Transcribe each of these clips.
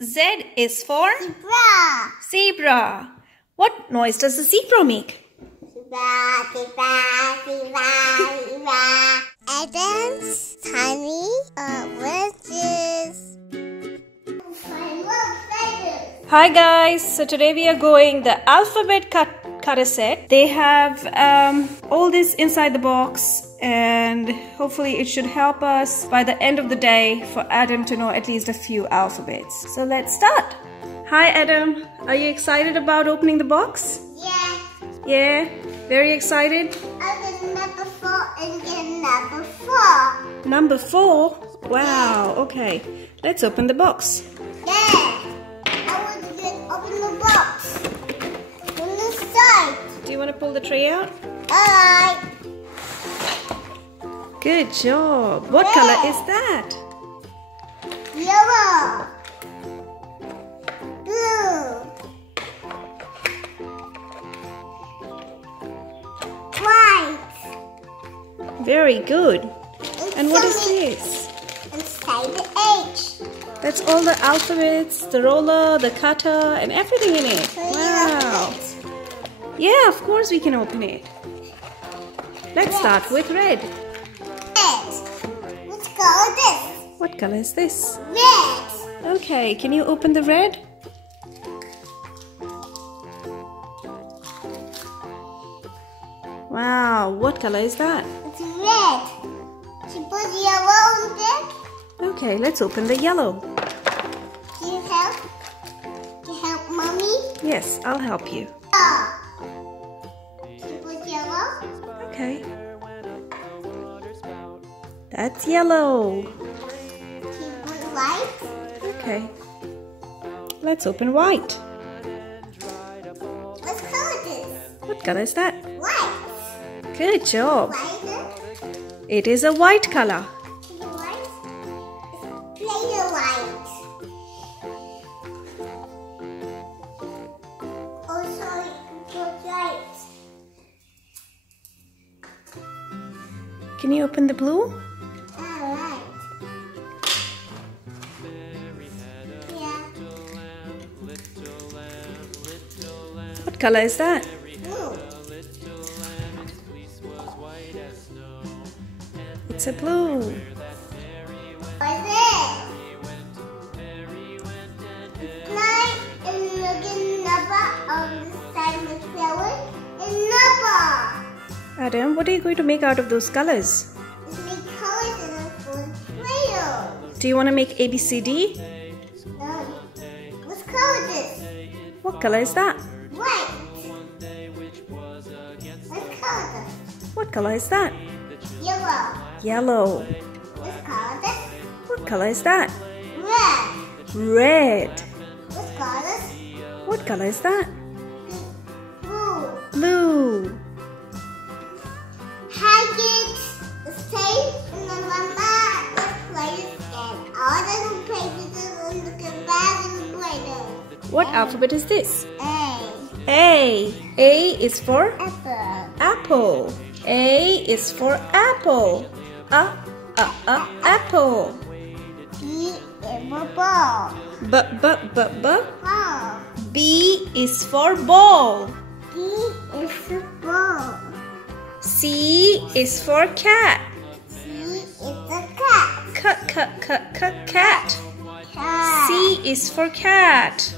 Z is for? Zebra. Zebra. What noise does the zebra make? Zebra, zebra, zebra, zebra. Adam's tiny wedges. Hi guys, so today we are going the alphabet cutter set. They have all this inside the box, and hopefully it should help us by the end of the day for Adam to know at least a few alphabets. So let's start. Hi Adam, are you excited about opening the box? Yeah. Yeah? Very excited? I get number 4 and get number 4. Number 4? Wow, okay. Let's open the box. Yeah. I want to open the box. On the side. Do you want to pull the tray out? Alright. Good job. What color is that? Yellow. Blue. White. Very good. And what is this? Inside the H. That's all the alphabets, the roller, the cutter, and everything in it. Wow. Yeah, of course we can open it. Let's start with red. Red. What color is this? What color is this? Red. Okay, can you open the red? Wow, what color is that? It's red. She put yellow on it. Okay, let's open the yellow. Can you help? Can you help mommy? Yes, I'll help you. She put yellow. Okay. That's yellow. Can you put white? Okay. Let's open white. What color is this? What color is that? White. Good job. White? It is a white color. White? It's Play-Doh white. Oh, sorry. It's white. Can you open the blue? Alright. Yeah. What color is that? Blue. It's a blue. What is it? Nine and looking number on the side with flower and number. Adam, what are you going to make out of those colors? It's make colors in a full Play-Doh. Do you want to make A, B, C, D? No. What color is this? What color is that? White. What color is this? What color is that? Yellow. Yellow. What color is this? What color is that? Red. Red. What color is this? What color is that? Blue. Blue. Hang it the same in the mama place and all the pages on the bag and Play-Doh. What alphabet is this? A. A. A is for Apple. apple. A is for apple. Apple. B is for ball. B. Ball. B is for ball. B is for ball. C is for cat. C is a cat. Cat. Cat. C is for cat.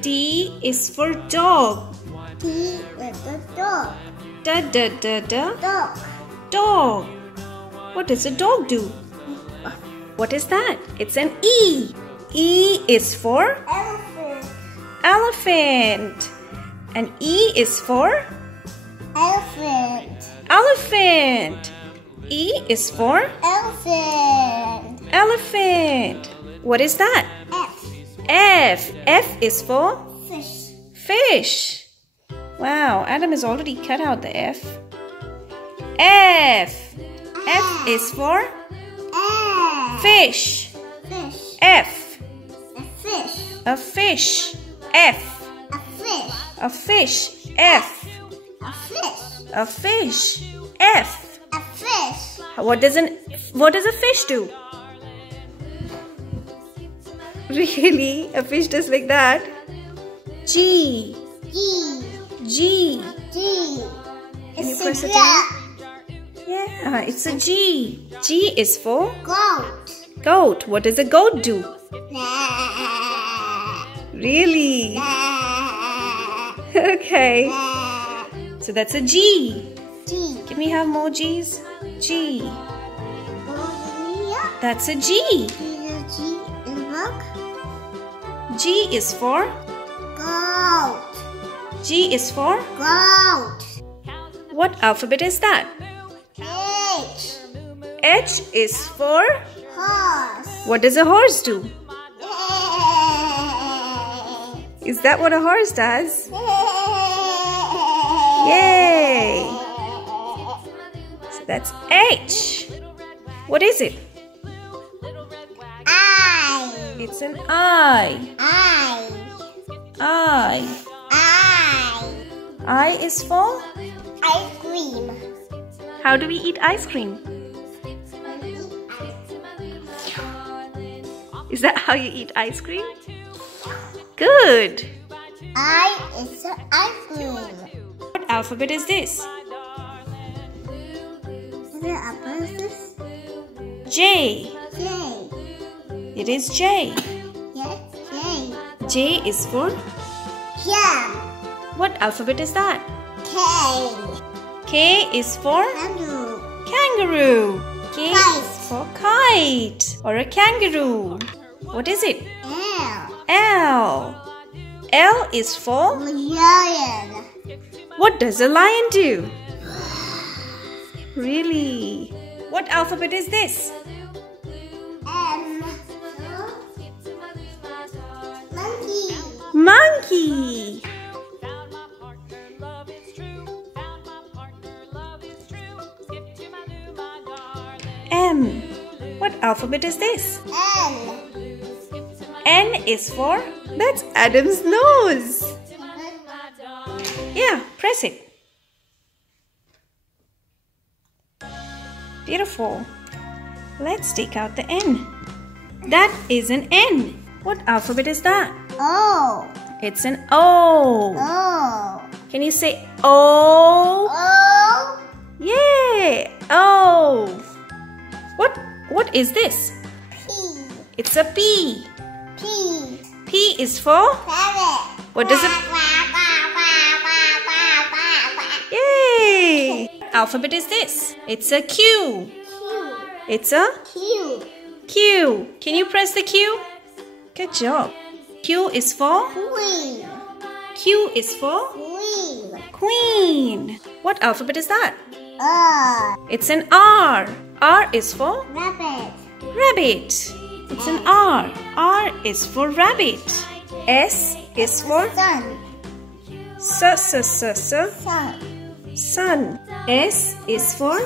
D is for dog. D is a dog. Dog. Dog. What does a dog do? What is that? It's an E. E is for Elephant. elephant. And E is for Elephant. elephant. E is for Elephant. elephant. What is that? F. F. F is for Fish. fish. Wow, Adam has already cut out the F. F. F is for F. fish. Fish. F. A fish. A fish. F. A fish. A fish. F. A fish. A fish. F. A fish. What does a fish do? Really? A fish does like that? G. G. G. G. It's a press it duck. Yeah, it's a G. G is for Goat. goat. What does a goat do? Nah. Really? Nah. Okay. Nah. So that's a G. G. Can we have more G's? G. Oh, That's a G. yeah. G in the book. G is for Goat. G is for Goat. what alphabet is that? H. H is for Horse. what does a horse do? Is that what a horse does? Yay! So that's H. What is it? I. It's an I. I. I. I. I is for? Ice cream. How do we eat ice cream? Is that how you eat ice cream? Good. I is an ice cream. What alphabet is this? Is it a process? J. J. It is J. Yes, J. J is for? Yeah. What alphabet is that? K. K is for? Kangaroo. Kangaroo. K Kite. is for kite or a kangaroo. What is it? L. L. L is for? Lion. What does a lion do? Really? What alphabet is this? M. Monkey. Monkey. M. What alphabet is this? N. N is for? That's Adam's nose. Yeah, press it. Beautiful. Let's take out the N. That is an N. What alphabet is that? O. It's an O. O. Can you say O? O. Yeah, O. What is this? P. It's a P. P. P is for? Parrot. What does it? Yay! Alphabet is this? It's a Q. Q. It's a Q. Q. Can you press the Q? Good job. Q is for? Queen. Q is for? Queen. Queen. What alphabet is that? It's an R. R is for? Rabbit. Rabbit. It's an R. R is for rabbit. S is for? Sun. Sun. Sun. Sun. S is for?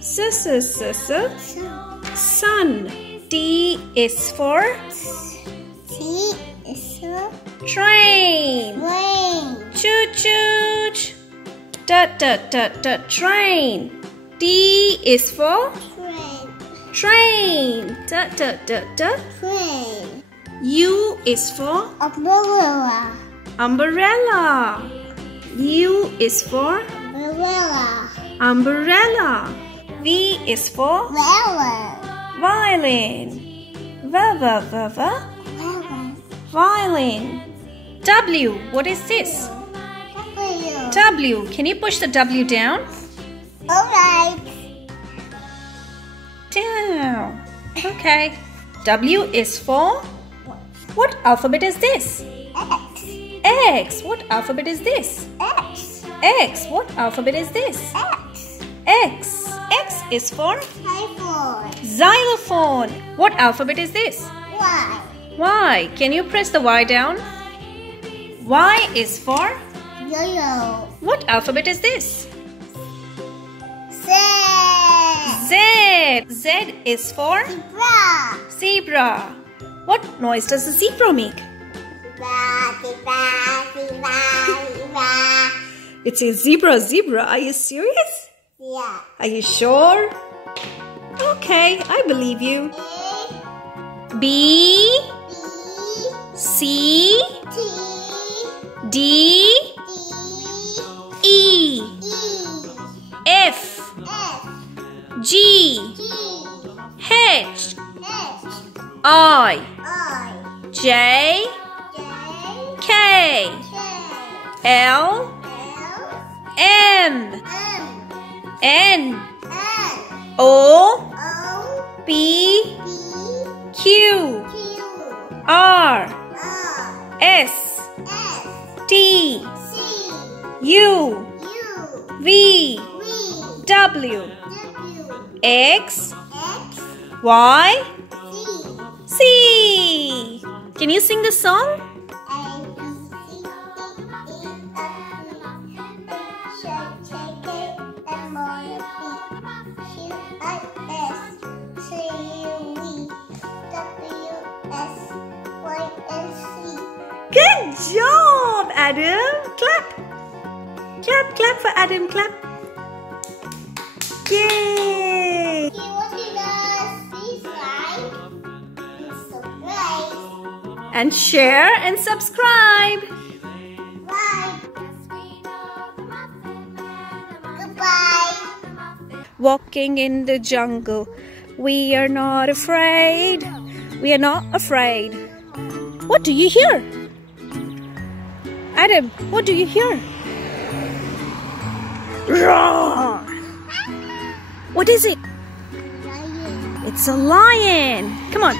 Sun. Sun. Sun. Sun. T is for? T is for? Train. Rain. Choo choo. Train. T is for? Train. Train. Train. U is for? Umbrella. Umbrella. U is for? Umbrella. Umbrella. V is for? Violin. Violin. Violin. W. What is this? W. Can you push the W down? Alright. Down. Okay. W is for? What alphabet is this? X. X. What alphabet is this? X. X. What alphabet is this? X. X. X is for? Typhoon. Xylophone. What alphabet is this? Y. Y. Can you press the Y down? Y is for? Yo-yo. What alphabet is this? Z. Z. Z is for? Zebra. Zebra. What noise does a zebra make? Zebra, zebra, zebra, zebra. It says zebra, zebra. Are you serious? Yeah. Are you sure? Okay, I believe you. A. B, B, C, T, D, D, E, E, F, F, G, G, H, H, I, I, J, J, K, K, L, L, M, M, N, N, O, O, P, P, Q, Q, R, R, S, S, T, C, U, U, V, V, W, W, X, X, Y, C, C. Can you sing the song? A, B, C, D, E, F, G, H, I, J, K, L, M, N, O, P, Q, R, S, T, U, V, W, X, Y, and Z. Good job, Adam. Clap. Clap, clap for Adam. Clap. Yay. If you want to guys, please like and subscribe. And share and subscribe. Bye. Goodbye. Walking in the jungle, we are not afraid. We are not afraid. What do you hear? Adam, what do you hear? Roar! What is it? Lion. It's a lion. Come on.